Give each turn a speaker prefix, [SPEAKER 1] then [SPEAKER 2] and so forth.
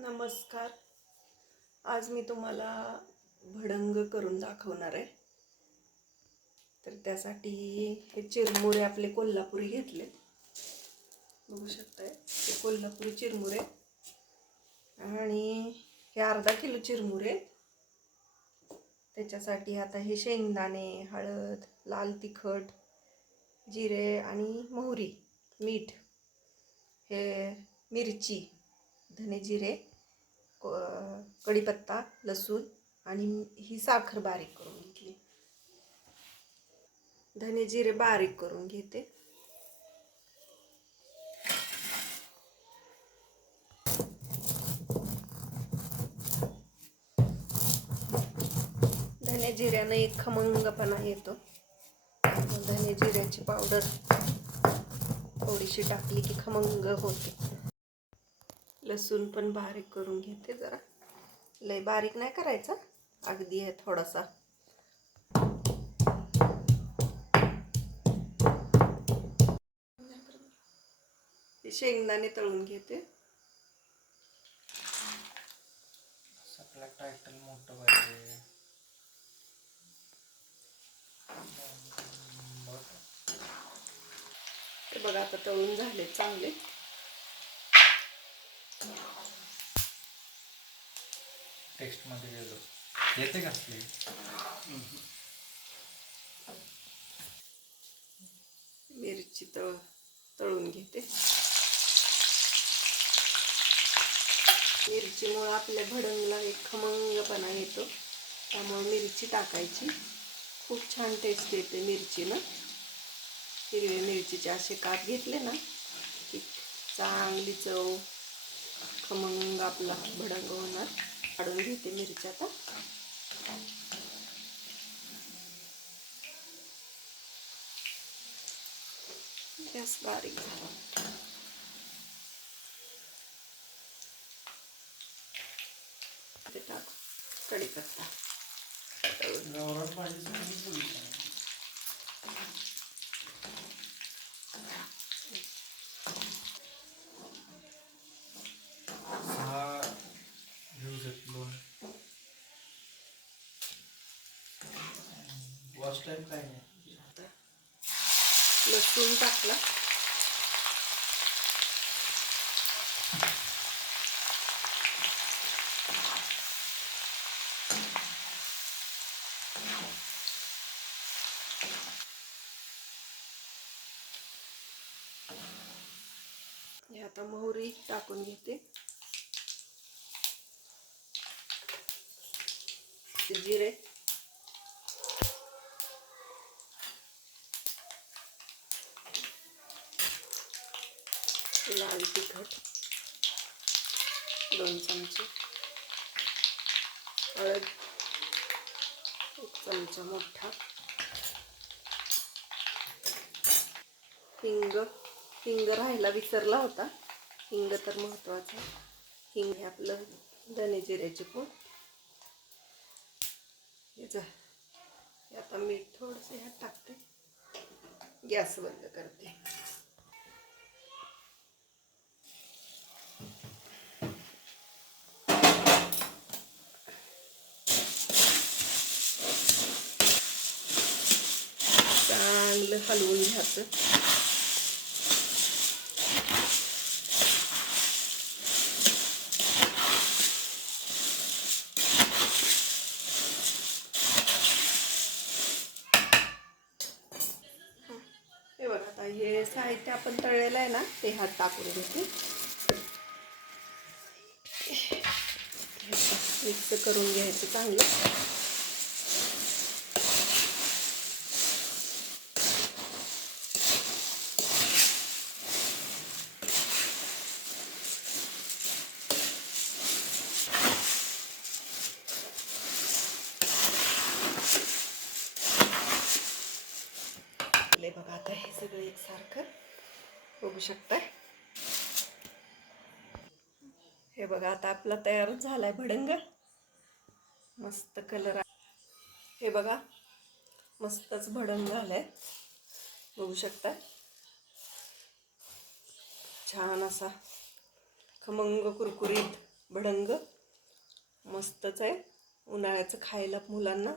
[SPEAKER 1] नमस्कार. आज मी तुम्हाला भडंग करून दाखवणार आहे. तर त्यासाठी हे चिरमुरे आपले कोल्हापुरी घेतले. बघू शकताय हे कोल्हापुरी चिरमुरे. आणि हे अर्धा किलो चिरमुरे. त्याच्यासाठी आता हे शेंगदाणे हळद लाल तिखट जिरे आणि मोहरी मीठ हे मिरची धने जिरे कढीपत्ता लसूण आणि ही साखर बारीक करून घेतली. धने जिरे बारीक करून घेते. धने जिऱ्यानं एक खमंगपणा येतो. धने जिऱ्याची पावडर थोडीशी टाकली की खमंग होते. लसूण पण बारीक करून घेते जरा. लय बारीक नाही करायचा. अगदी आहे थोडासा. शेंगदाणे तळून घेते.
[SPEAKER 2] टायटल मोठं पाहिजे.
[SPEAKER 1] ते बघा आता तळून झाले चांगले.
[SPEAKER 2] टेक्स्टमध्ये गेलो. येते का?
[SPEAKER 1] मिरची तळ तळून घेते. मिरचीमुळं आपल्या भडंगला एक खमंगपणा येतो. त्यामुळे मिरची टाकायची. खूप छान टेस्ट येते मिरचीनं. हिरव्या मिरचीचे असे काप घेतले ना की चांगली चव खमंग आपला भडंग होणार काढून घेते मिरची आता गॅस बारीक झाला ते टाक कढीपत्ता
[SPEAKER 2] वॉच टाईम काय नाही.
[SPEAKER 1] आता लसूण टाकला. आता मोहरी टाकून घेते. जिरे. लाल तिखट. दोन चमचे. हळद. एक चमचा मोठा. हिंग. हिंग राहायला विसरला होता. हिंग तर महत्त्वाचा हिंग हे आपलं धने जिऱ्याचे पोट आता मीठ थोडंसं ह्यात टाकते. गॅस बंद करते. चांगलं हलवून घ्यायचं. हे बघा आता हे साहित्य आपण तळलेलं आहे ना ते हात टाकून घेते. मिक्स करून घ्यायचं चांगलं. लय आता हे सगळं एकसारखं बघू शकताय. हे बघा आता आपला तयारच झालाय भडंग. मस्त कलर हे बघा मस्तच भडंग झालंय. बघू शकता छान असा खमंग कुरकुरीत भडंग. मस्तच आहे. उन्हाळ्याचं खायला मुलांना